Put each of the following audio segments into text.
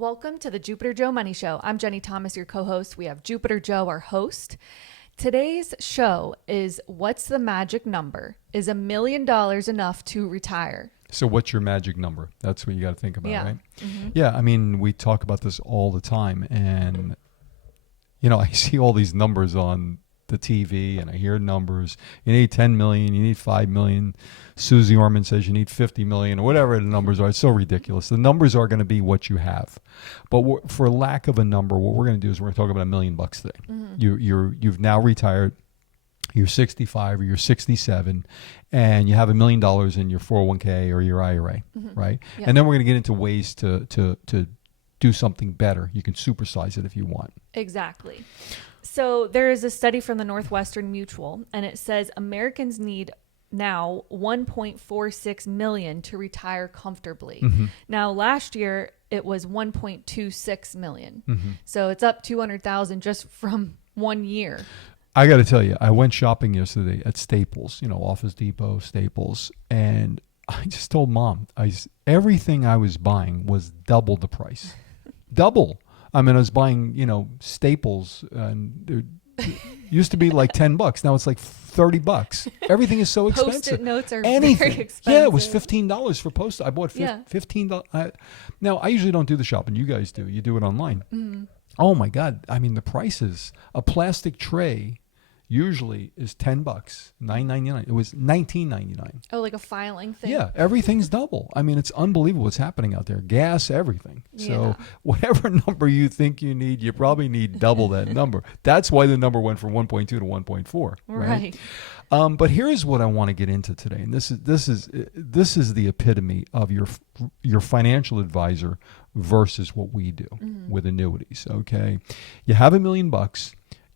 Welcome to the Jupiter Joe Money Show. I'm Jenny Thomas, your co-host. We have Jupiter Joe, our host. Today's show is What's the Magic Number? Is $1 million enough to retire? So what's your magic number? That's what you got to think about, right? Mm-hmm. Yeah, I mean, we talk about this all the time. And, I see all these numbers on the TV and I hear numbers. You need 10 million, you need 5 million. Susie Orman says you need 50 million or whatever the numbers are. It's so ridiculous. The numbers are going to be what you have. But for lack of a number, what we're going to do is we're going to talk about $1 million today. Mm-hmm. You've now retired. You're 65 or you're 67 and you have $1 million in your 401k or your IRA, right? Yep. And then we're going to get into ways to do something better. You can supersize it if you want. Exactly. So there is a study from the Northwestern Mutual, and it says Americans need now 1.46 million to retire comfortably. Mm-hmm. Now, last year it was 1.26 million. Mm-hmm. So it's up 200,000 just from 1 year. I got to tell you, I went shopping yesterday at Staples, Office Depot, Staples, and I just told Mom, everything I was buying was double the price. Double. I mean, I was buying, Staples, and it used to be like $10. Now it's like $30. Everything is so expensive. Post-it notes are very expensive. Yeah, it was $15 for Post-it. I bought $15. Now, I usually don't do the shopping. You guys do. You do it online. Mm-hmm. Oh, my God. I mean, the prices. A plastic tray usually is $10, $9.99. It was $19.99. Oh, like a filing thing? Yeah, everything's double. I mean, it's unbelievable what's happening out there. Gas, everything. So whatever number you think you need, you probably need double that number. That's why the number went from 1.2 to 1.4. Right. But here's what I want to get into today, and this is the epitome of your financial advisor versus what we do with annuities. Okay, you have $1 million.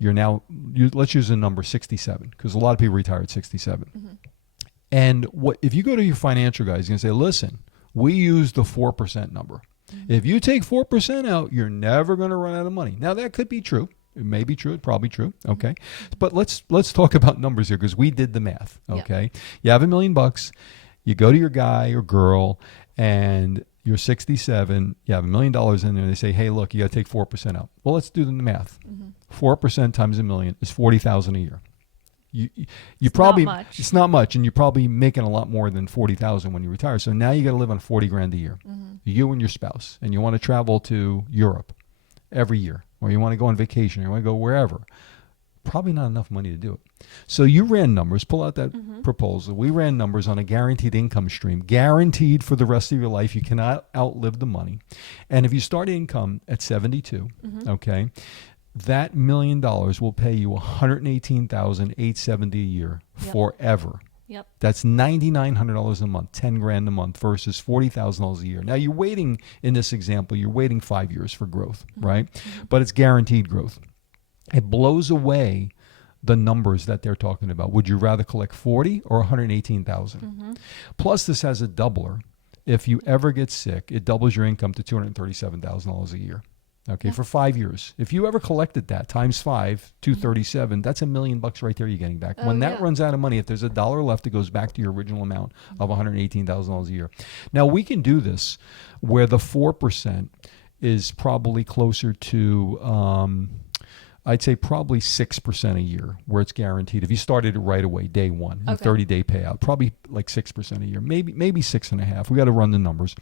Let's use the number 67 because a lot of people retire at 67. Mm-hmm. And if you go to your financial guys, you're going to say, listen, we use the 4% number. Mm-hmm. If you take 4% out, you're never going to run out of money. Now, that could be true. It may be true. It's probably true. Okay. Mm-hmm. But let's talk about numbers here because we did the math. Okay. Yeah. You have $1 million. You go to your guy or girl and you're 67, you have $1 million in there, they say, hey, look, you got to take 4% out. Well, let's do the math. Mm-hmm. 4% times $1 million is $40,000 a year. You probably, not much. It's not much, and you're probably making a lot more than $40,000 when you retire. So now you got to live on $40,000 a year, you and your spouse, and you want to travel to Europe every year, or you want to go on vacation, or you want to go wherever. Probably not enough money to do it. So you ran numbers, pull out that proposal. We ran numbers on a guaranteed income stream, guaranteed for the rest of your life. You cannot outlive the money. And if you start income at 72, okay, that $1 million will pay you $118,870 a year forever. Yep. That's $9,900 a month, $10,000 a month versus $40,000 a year. Now you're waiting, in this example, you're waiting 5 years for growth, right? But it's guaranteed growth. It blows away the numbers that they're talking about. Would you rather collect 40 or 118,000? Plus, this has a doubler. If you ever get sick, it doubles your income to $237,000 a year. Okay, for 5 years. If you ever collected that times 5, 237, that's $1 million right there you're getting back. When that runs out of money, if there's a dollar left, it goes back to your original amount of $118,000 a year. Now, we can do this where the 4% is probably closer to I'd say probably 6% a year where it's guaranteed. If you started it right away, day one, 30-day payout, probably like 6% a year, maybe 6.5%. We got to run the numbers.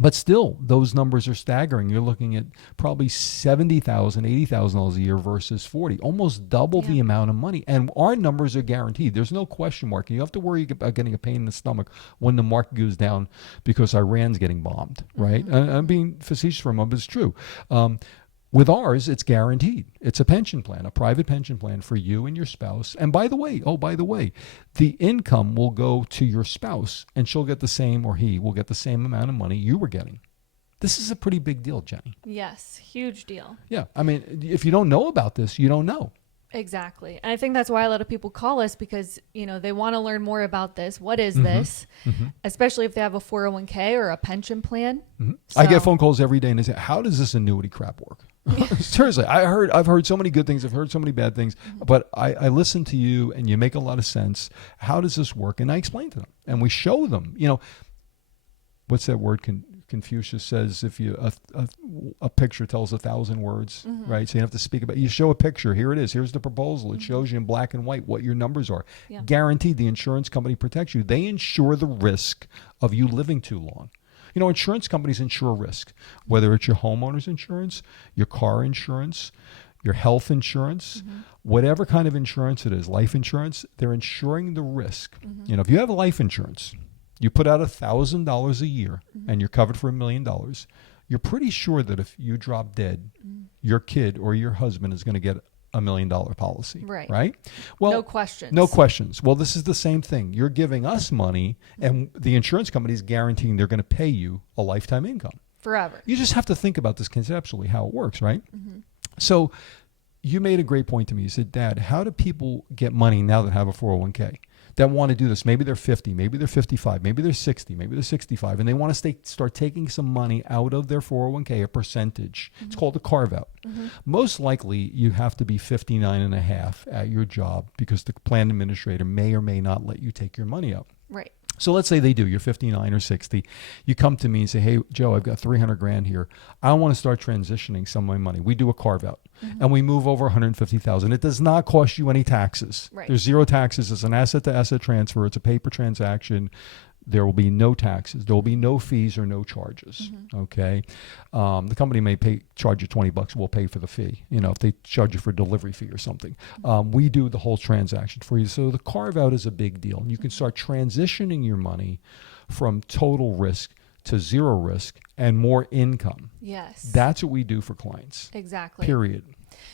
But still, those numbers are staggering. You're looking at probably $70,000, $80,000 a year versus 40, almost double the amount of money. And our numbers are guaranteed. There's no question mark. You have to worry about getting a pain in the stomach when the market goes down because Iran's getting bombed, right? I'm being facetious for a moment, but it's true. With ours, it's guaranteed. It's a pension plan, a private pension plan for you and your spouse. And by the way, the income will go to your spouse and she'll get the same, or he will get the same amount of money you were getting. This is a pretty big deal, Jenny. Yes, huge deal. Yeah. I mean, if you don't know about this, you don't know. Exactly. And I think that's why a lot of people call us because, they want to learn more about this. What is this? Especially if they have a 401k or a pension plan. So, I get phone calls every day and they say, how does this annuity crap work? Seriously, I've heard so many good things. I've heard so many bad things, but I listen to you and you make a lot of sense. How does this work? And I explain to them and we show them, what's that word? Confucius says if you a picture tells 1,000 words, right? So you have to speak about. You show a picture. Here it is. Here's the proposal. It shows you in black and white what your numbers are. Yeah. Guaranteed. The insurance company protects you. They insure the risk of you living too long. You know, insurance companies insure risk, whether it's your homeowner's insurance, your car insurance, your health insurance, whatever kind of insurance it is, life insurance, they're insuring the risk. You know, if you have life insurance, you put out $1,000 a year and you're covered for $1 million, you're pretty sure that if you drop dead, your kid or your husband is going to get $1 million policy. Right? Well, no questions. No questions. Well, this is the same thing. You're giving us money and the insurance company is guaranteeing they're going to pay you a lifetime income. Forever. You just have to think about this conceptually, how it works, right? So you made a great point to me. You said, Dad, how do people get money now that have a 401k that want to do this? Maybe they're 50, maybe they're 55, maybe they're 60, maybe they're 65, and they want to start taking some money out of their 401k, a percentage. It's called a carve out. Most likely you have to be 59 and a half at your job because the plan administrator may or may not let you take your money out. Right. So let's say they do, you're 59 or 60. You come to me and say, hey, Joe, I've got 300 grand here. I want to start transitioning some of my money. We do a carve out and we move over 150,000. It does not cost you any taxes. Right. There's zero taxes. It's an asset to asset transfer. It's a paper transaction. There will be no taxes. There will be no fees or no charges. Okay. The company may charge you $20. We'll pay for the fee. You know, if they charge you for a delivery fee or something, we do the whole transaction for you. So the carve out is a big deal. And you can start transitioning your money from total risk to zero risk and more income. Yes. That's what we do for clients. Exactly. Period.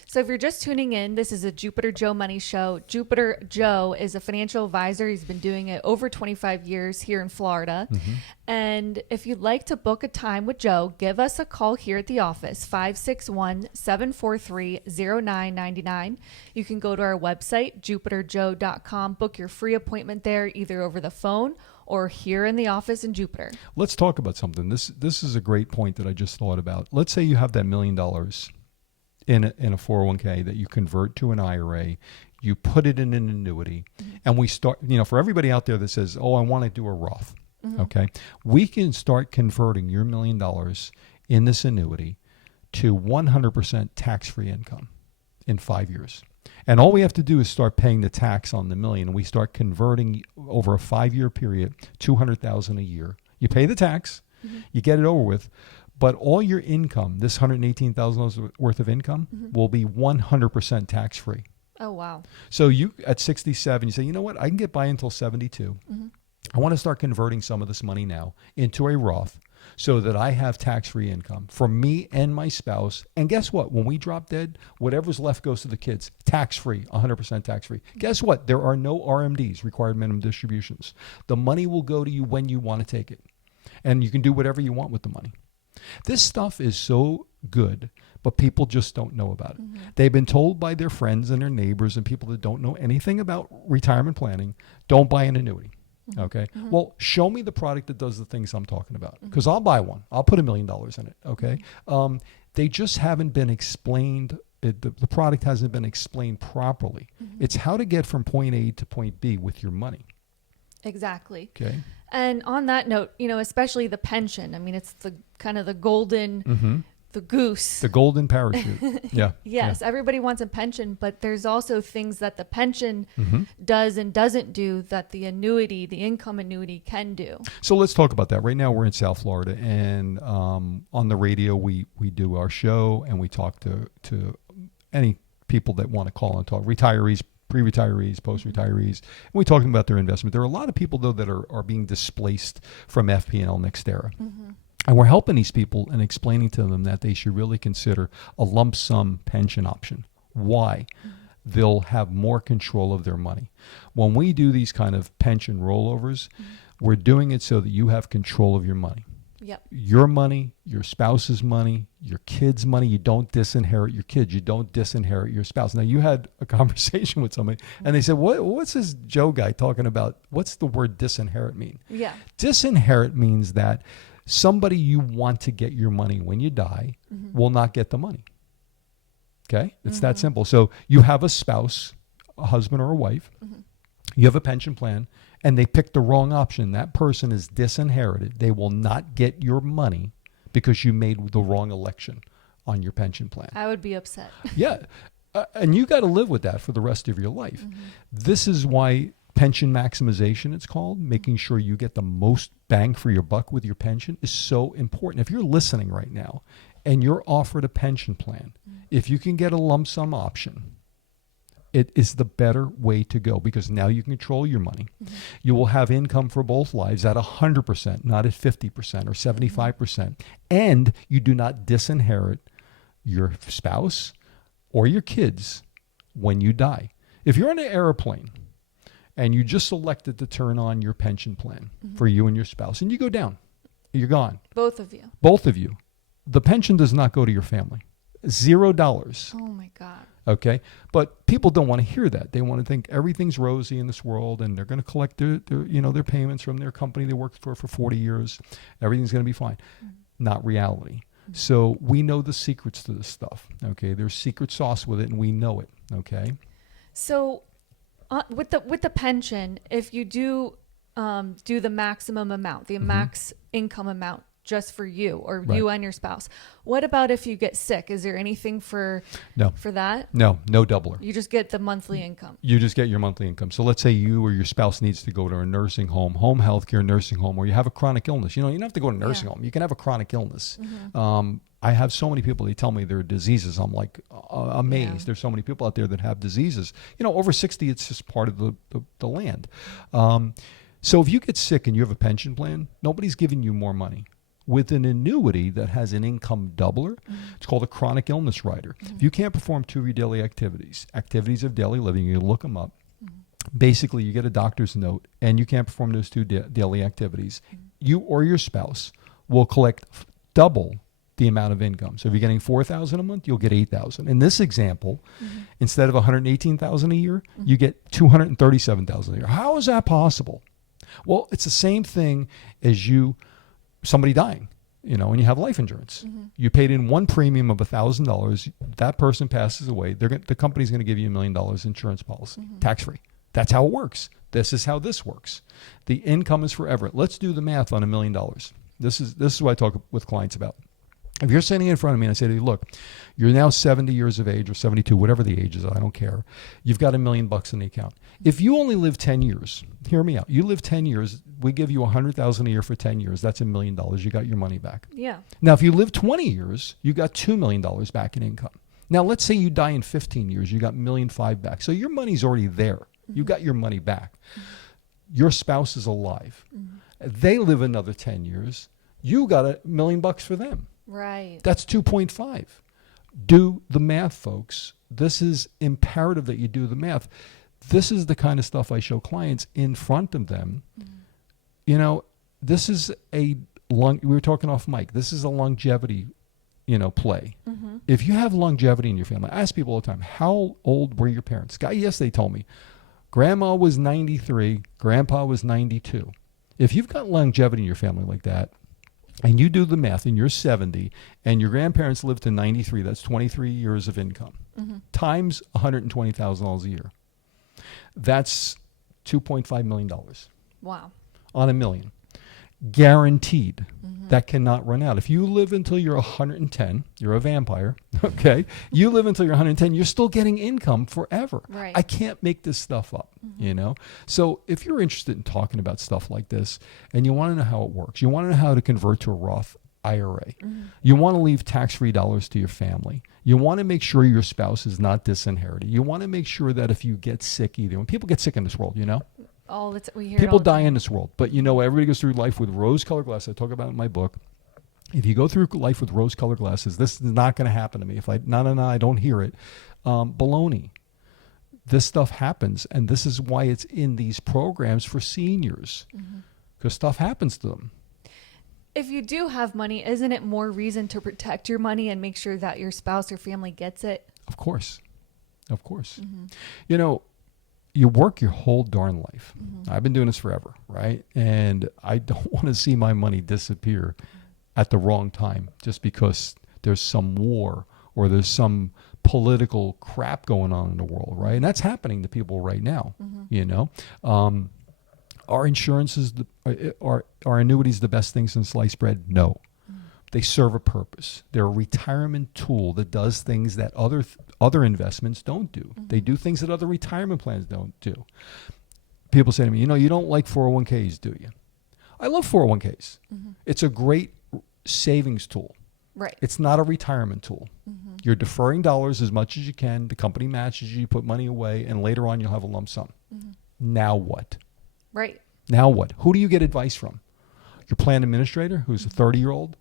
So if you're just tuning in, this is a Jupiter Joe Money Show. Jupiter Joe is a financial advisor. He's been doing it over 25 years here in Florida. And if you'd like to book a time with Joe, give us a call here at the office, 561-743-0999. You can go to our website, jupiterjoe.com, book your free appointment there, either over the phone or here in the office in Jupiter. Let's talk about something. This is a great point that I just thought about. Let's say you have that $1 million in a 401k that you convert to an IRA, you put it in an annuity, and we start, you know, for everybody out there that says, oh, I want to do a Roth, okay, we can start converting your $1 million in this annuity to 100% tax-free income in 5 years. And all we have to do is start paying the tax on the million, and we start converting over a 5-year period, $200,000 a year. You pay the tax, you get it over with. But all your income, this $118,000 worth of income, will be 100% tax-free. Oh, wow. So you, at 67, you say, you know what? I can get by until 72. I want to start converting some of this money now into a Roth so that I have tax-free income for me and my spouse. And guess what? When we drop dead, whatever's left goes to the kids. Tax-free, 100% tax-free. Guess what? There are no RMDs, required minimum distributions. The money will go to you when you want to take it. And you can do whatever you want with the money. This stuff is so good, but people just don't know about it. They've been told by their friends and their neighbors and people that don't know anything about retirement planning, don't buy an annuity. Okay. Well, show me the product that does the things I'm talking about, because I'll buy one. I'll put $1 million in it. Okay. They just haven't been explained. The product hasn't been explained properly. It's how to get from point A to point B with your money. Exactly. Okay. And on that note, you know, especially the pension. I mean, it's the kind of the golden, the goose. The golden parachute. Yeah. Yes, everybody wants a pension, but there's also things that the pension does and doesn't do that the annuity, the income annuity can do. So let's talk about that. Right now we're in South Florida, and on the radio we do our show, and we talk to any people that want to call and talk, retirees, pre-retirees, post-retirees, and we talking about their investment. There are a lot of people, though, that are being displaced from FP&L NextEra. And we're helping these people and explaining to them that they should really consider a lump sum pension option. Why? They'll have more control of their money. When we do these kind of pension rollovers, we're doing it so that you have control of your money. Yep. Your money, your spouse's money, your kids' money. You don't disinherit your kids. You don't disinherit your spouse. Now, you had a conversation with somebody, and they said, what's this Joe guy talking about? What's the word disinherit mean? Yeah. Disinherit means that somebody you want to get your money when you die will not get the money. Okay? It's that simple. So you have a spouse, a husband or a wife. You have a pension plan, and they pick the wrong option, that person is disinherited. They will not get your money because you made the wrong election on your pension plan. I would be upset. Yeah. And you got to live with that for the rest of your life. This is why pension maximization, it's called, making sure you get the most bang for your buck with your pension, is so important. If you're listening right now and you're offered a pension plan, if you can get a lump sum option, it is the better way to go, because now you can control your money. You will have income for both lives at 100%, not at 50% or 75%. And you do not disinherit your spouse or your kids when you die. If you're on an airplane and you just elected to turn on your pension plan for you and your spouse, and you go down, you're gone. Both of you. Both of you. The pension does not go to your family. $0. Oh my God. Okay. But people don't want to hear that. They want to think everything's rosy in this world, and they're going to collect their payments from their company they worked for 40 years. Everything's going to be fine. Not reality. So we know the secrets to this stuff. Okay. There's secret sauce with it, and we know it. Okay. So with the pension, if you do the maximum amount, the max income amount just for you or you and your spouse, what about if you get sick? Is there anything for that? No doubler. You just get the monthly income. You just get your monthly income. So let's say you or your spouse needs to go to a nursing home health care nursing home, or you have a chronic illness. You don't have to go to a nursing home. You can have a chronic illness. I have so many people, they tell me their diseases. I'm like amazed. Yeah. There's so many people out there that have diseases. Over 60, it's just part of the land. So if you get sick and you have a pension plan, nobody's giving you more money. With an annuity that has an income doubler, it's called a chronic illness rider. If you can't perform 2 of your daily activities of daily living, you look them up. Basically, you get a doctor's note and you can't perform those 2 daily activities. You or your spouse will collect double the amount of income. So if you're getting $4,000 a month, you'll get $8,000. In this example, instead of $118,000 a year, you get $237,000 a year. How is that possible? Well, it's the same thing as somebody dying, and you have life insurance. You paid in one premium of $1,000. That person passes away. The company's going to give you $1 million insurance policy, tax-free. That's how it works. This is how this works. The income is forever. Let's do the math on $1 million. This is what I talk with clients about. If you're sitting in front of me and I say to you, look, you're now 70 years of age or 72, whatever the age is, I don't care. You've got $1 million in the account. If you only live 10 years, hear me out. You live 10 years, we give you $100,000 a year for 10 years. That's $1 million. You got your money back. Yeah. Now, if you live 20 years, you got $2 million back in income. Now, let's say you die in 15 years, you got $1.5 million back. So your money's already there. You got your money back. Your spouse is alive. They live another 10 years. You got $1 million for them. Right. That's 2.5. Do the math, folks. This is imperative that you do the math. This is the kind of stuff I show clients in front of them. This is we were talking off mic. This is a longevity, play. If you have longevity in your family, I ask people all the time, how old were your parents? Yes, they told me. Grandma was 93, grandpa was 92. If you've got longevity in your family like that, and you do the math and you're 70 and your grandparents lived to 93, that's 23 years of income, times $120,000 a year. That's $2.5 million. Wow. On $1 million. Guaranteed. That cannot run out. If you live until you're 110, you're a vampire, okay? You live until you're 110, you're still getting income forever. Right. I can't make this stuff up, So if you're interested in talking about stuff like this and you want to know how it works, you want to know how to convert to a Roth IRA, you want to leave tax-free dollars to your family, you want to make sure your spouse is not disinherited, you want to make sure that if you get sick either, when people get sick in this world, We hear people die in this world, but everybody goes through life with rose-colored glasses. I talk about it in my book. If you go through life with rose-colored glasses, this is not going to happen to me. If I don't hear it. Baloney. This stuff happens, and this is why it's in these programs for seniors, because stuff happens to them. If you do have money, isn't it more reason to protect your money and make sure that your spouse or family gets it? Of course. You work your whole darn life. I've been doing this forever, right? And I don't want to see my money disappear at the wrong time just because there's some war or there's some political crap going on in the world, right? And that's happening to people right now, Are insurances, are annuities the best thing since sliced bread? No. They serve a purpose. They're a retirement tool that does things that other investments don't do. They do things that other retirement plans don't do. People say to me, you don't like 401ks, do you? I love 401ks. It's a great savings tool. Right. It's not a retirement tool. You're deferring dollars as much as you can. The company matches you, put money away, and later on you'll have a lump sum. Now what? Right. Now what? Who do you get advice from? Your plan administrator, who's a 30-year-old,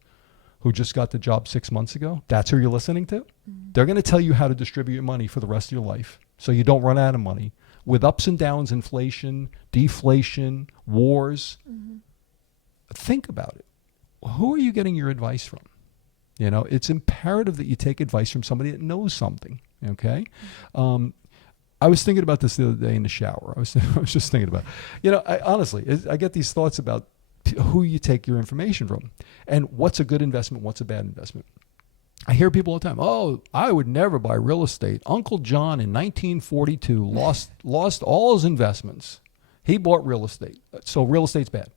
who just got the job 6 months ago? That's who you're listening to? They're going to tell you how to distribute your money for the rest of your life so you don't run out of money. With ups and downs, inflation, deflation, wars, think about it. Who are you getting your advice from? It's imperative that you take advice from somebody that knows something, okay? I was thinking about this the other day in the shower. I was just thinking about, honestly, I get these thoughts about who you take your information from and what's a good investment, what's a bad investment. I hear people all the time, oh, I would never buy real estate. Uncle John in 1942 lost all his investments. He bought real estate. So real estate's bad.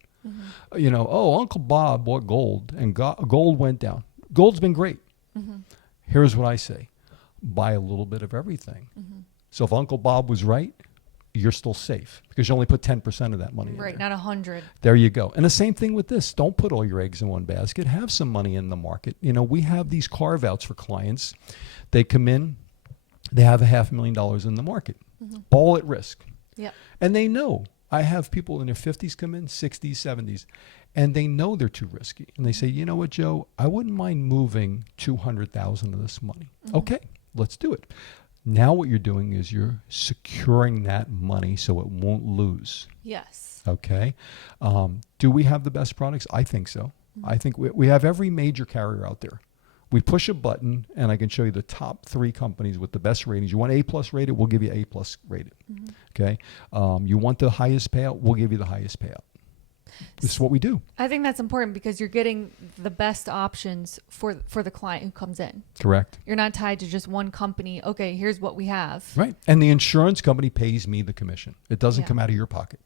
Oh, Uncle Bob bought gold and gold went down. Gold's been great. Here's what I say. Buy a little bit of everything. So if Uncle Bob was right, you're still safe because you only put 10% of that money in Right, there. not 100. There you go. And the same thing with this. Don't put all your eggs in one basket. Have some money in the market. We have these carve-outs for clients. They come in, they have $500,000 in the market, all at risk. Yeah. And they know. I have people in their 50s come in, 60s, 70s, and they know they're too risky. And they say, you know what, Joe, I wouldn't mind moving $200,000 of this money. Okay, let's do it. Now what you're doing is you're securing that money so it won't lose. Yes. Okay. Do we have the best products? I think so. I think we have every major carrier out there. We push a button and I can show you the top 3 companies with the best ratings. You want A+ rated? We'll give you A+ rated. Okay. You want the highest payout? We'll give you the highest payout. This is what we do. I think that's important because you're getting the best options for the client who comes in. Correct. You're not tied to just one company. Okay, here's what we have. Right. And the insurance company pays me the commission. It doesn't come out of your pocket.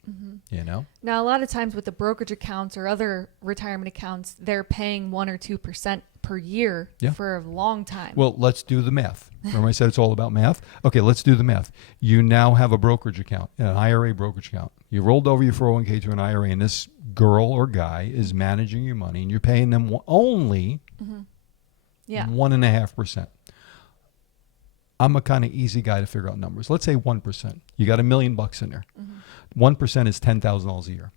Now, a lot of times with the brokerage accounts or other retirement accounts, they're paying 1 or 2% per year for a long time. Well, let's do the math. Remember I said it's all about math? Okay, let's do the math. You now have a brokerage account, an IRA brokerage account. You rolled over your 401k to an IRA, and this girl or guy is managing your money, and you're paying them only 1.5%. I'm a kind of easy guy to figure out numbers. Let's say 1%. You got $1 million in there. 1% is $10,000 a year.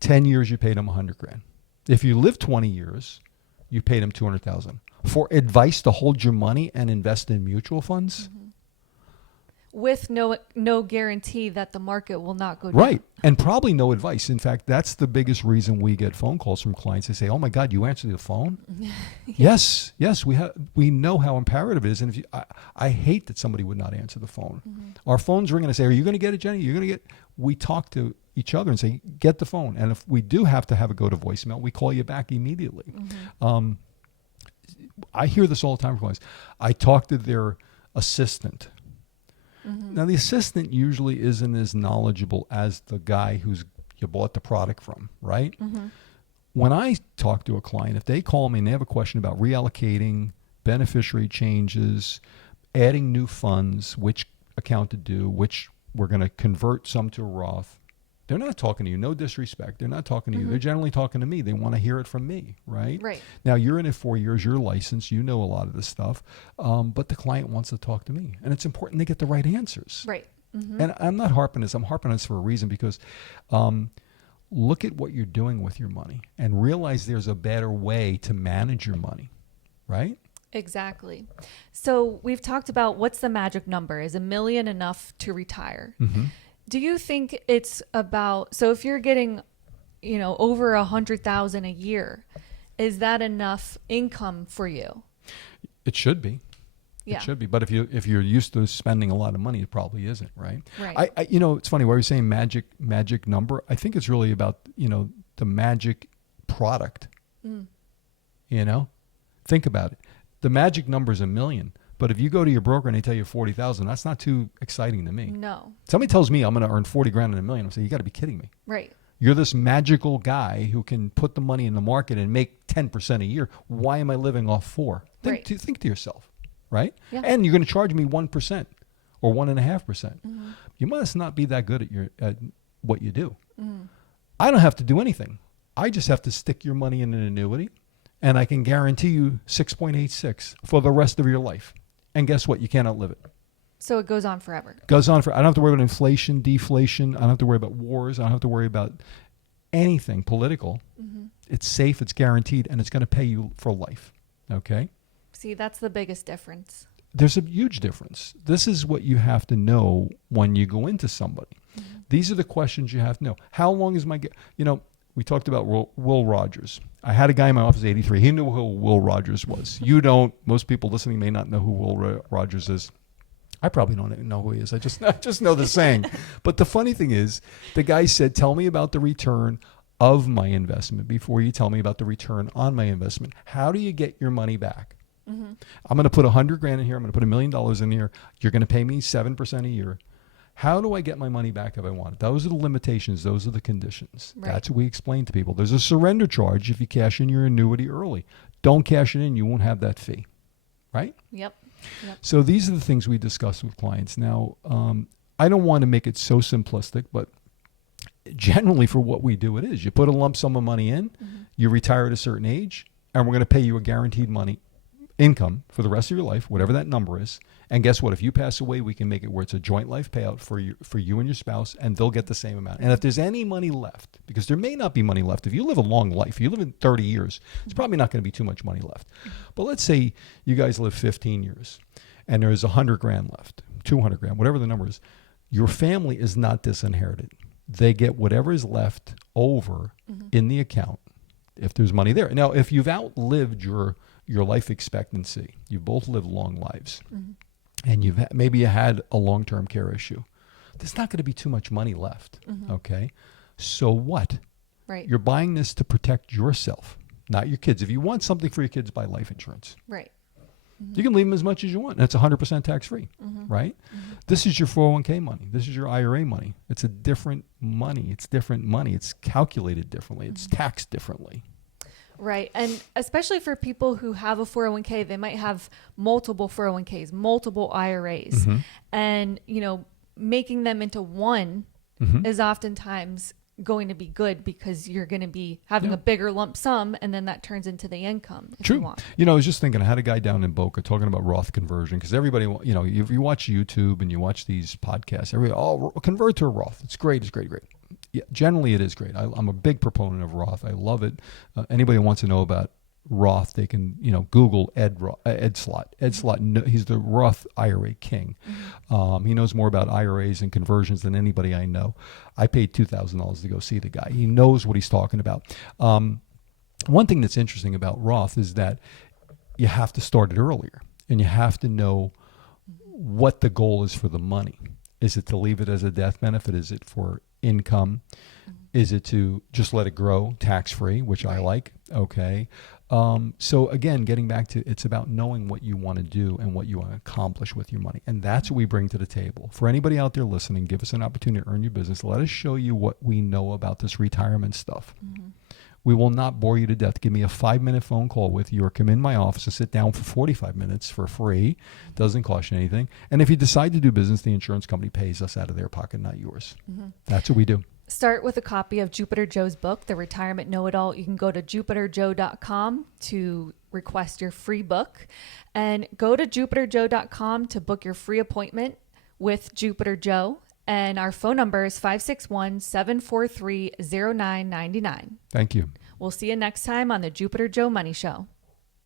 10 years, you paid them $100,000. If you live 20 years, you paid them $200,000. For advice to hold your money and invest in mutual funds? With no guarantee that the market will not go down. Right. And probably no advice. In fact, that's the biggest reason we get phone calls from clients. They say, oh my God, you answer the phone? Yes, we know how imperative it is. And I hate that somebody would not answer the phone. Our phone's ringing and say, are you going to get it, Jenny? You're going to get. We talk to each other and say, get the phone. And if we do have to have it go to voicemail, we call you back immediately. I hear this all the time from clients. I talk to their assistant. Now, the assistant usually isn't as knowledgeable as the guy who's you bought the product from, right? When I talk to a client, if they call me and they have a question about reallocating, beneficiary changes, adding new funds, which account to do, which we're going to convert some to a Roth, they're not talking to you. No disrespect. They're not talking to you. They're generally talking to me. They want to hear it from me, right? Right. Now, you're in it 4 years. You're licensed. You know a lot of this stuff. But the client wants to talk to me. And it's important they get the right answers. Right. And I'm not harping this. I'm harping this for a reason because look at what you're doing with your money and realize there's a better way to manage your money, right? Exactly. So we've talked about what's the magic number. Is $1 million enough to retire? Do you think it's about, so if you're getting, over 100,000 a year, is that enough income for you? It should be. Yeah. It should be. But if you're used to spending a lot of money, it probably isn't, right? Right. I it's funny, why you're saying magic number, I think it's really about, the magic product. Think about it. The magic number is $1 million, But if you go to your broker and they tell you 40,000, that's not too exciting to me. No. Somebody tells me I'm going to earn 40 grand in a million. I'm saying, you got to be kidding me. Right. You're this magical guy who can put the money in the market and make 10% a year. Why am I living off 4? Think to yourself, right? Yeah. And you're going to charge me 1% or 1.5%. You must not be that good at what you do. I don't have to do anything. I just have to stick your money in an annuity, and I can guarantee you 6.86 for the rest of your life. And guess what? You can't outlive it. So it goes on forever. Goes on for. I don't have to worry about inflation, deflation. I don't have to worry about wars. I don't have to worry about anything political. It's safe. It's guaranteed, and it's going to pay you for life. Okay. See, that's the biggest difference. There's a huge difference. This is what you have to know when you go into somebody. These are the questions you have to know. How long is my? We talked about Will Rogers. I had a guy in my office, 83. He knew who Will Rogers was. You don't. Most people listening may not know who Will Rogers is. I probably don't even know who he is. I just know the saying. But the funny thing is, the guy said, tell me about the return of my investment before you tell me about the return on my investment. How do you get your money back? I'm going to put 100 grand in here. I'm going to put $1 million in here. You're going to pay me 7% a year. How do I get my money back if I want it? Those are the limitations. Those are the conditions. Right. That's what we explain to people. There's a surrender charge if you cash in your annuity early. Don't cash it in. You won't have that fee. Right? Yep. So these are the things we discuss with clients. Now, I don't want to make it so simplistic, but generally for what we do, it is. You put a lump sum of money in, you retire at a certain age, and we're going to pay you a guaranteed income for the rest of your life, whatever that number is. And guess what? If you pass away, we can make it where it's a joint life payout for you and your spouse, and they'll get the same amount. And if there's any money left, because there may not be money left. If you live a long life, if you live in 30 years, it's probably not going to be too much money left. But let's say you guys live 15 years, and there's 100 grand left, 200 grand, whatever the number is. Your family is not disinherited. They get whatever is left over in the account if there's money there. Now, if you've outlived your life expectancy, you both live long lives, and maybe you had a long-term care issue, there's not going to be too much money left. Okay, so what? Right. You're buying this to protect yourself, not your kids. If you want something for your kids, buy life insurance. Right. You can leave them as much as you want. That's 100% tax-free, right? This is your 401k money. This is your IRA money. It's a different money. It's different money. It's calculated differently. It's taxed differently. Right. And especially for people who have a 401k, they might have multiple 401ks, multiple IRAs. And, making them into one is oftentimes going to be good because you're going to be having a bigger lump sum, and then that turns into the income if you want. I was just thinking, I had a guy down in Boca talking about Roth conversion, because everybody, if you watch YouTube and you watch these podcasts, everybody, convert to a Roth. It's great. It's great. Yeah, generally it is great. I'm a big proponent of Roth. I love it. Anybody who wants to know about Roth, they can Google Ed Slott. Ed Slott, he's the Roth IRA king. He knows more about IRAs and conversions than anybody I know. I paid $2,000 to go see the guy. He knows what he's talking about. One thing that's interesting about Roth is that you have to start it earlier, and you have to know what the goal is for the money. Is it to leave it as a death benefit? Is it for income? Is it to just let it grow tax-free, which I like? Okay. So again, getting back to, it's about knowing what you want to do and what you want to accomplish with your money. And that's what we bring to the table. For anybody out there listening, give us an opportunity to earn your business. Let us show you what we know about this retirement stuff. We will not bore you to death. Give me a 5-minute phone call with you, or come in my office and sit down for 45 minutes for free. Doesn't cost you anything. And if you decide to do business, the insurance company pays us out of their pocket, not yours. That's what we do. Start with a copy of Jupiter Joe's book, The Retirement Know-It-All. You can go to jupiterjoe.com to request your free book, and go to jupiterjoe.com to book your free appointment with Jupiter Joe. And our phone number is 561-743-0999. Thank you. We'll see you next time on the Jupiter Joe Money Show.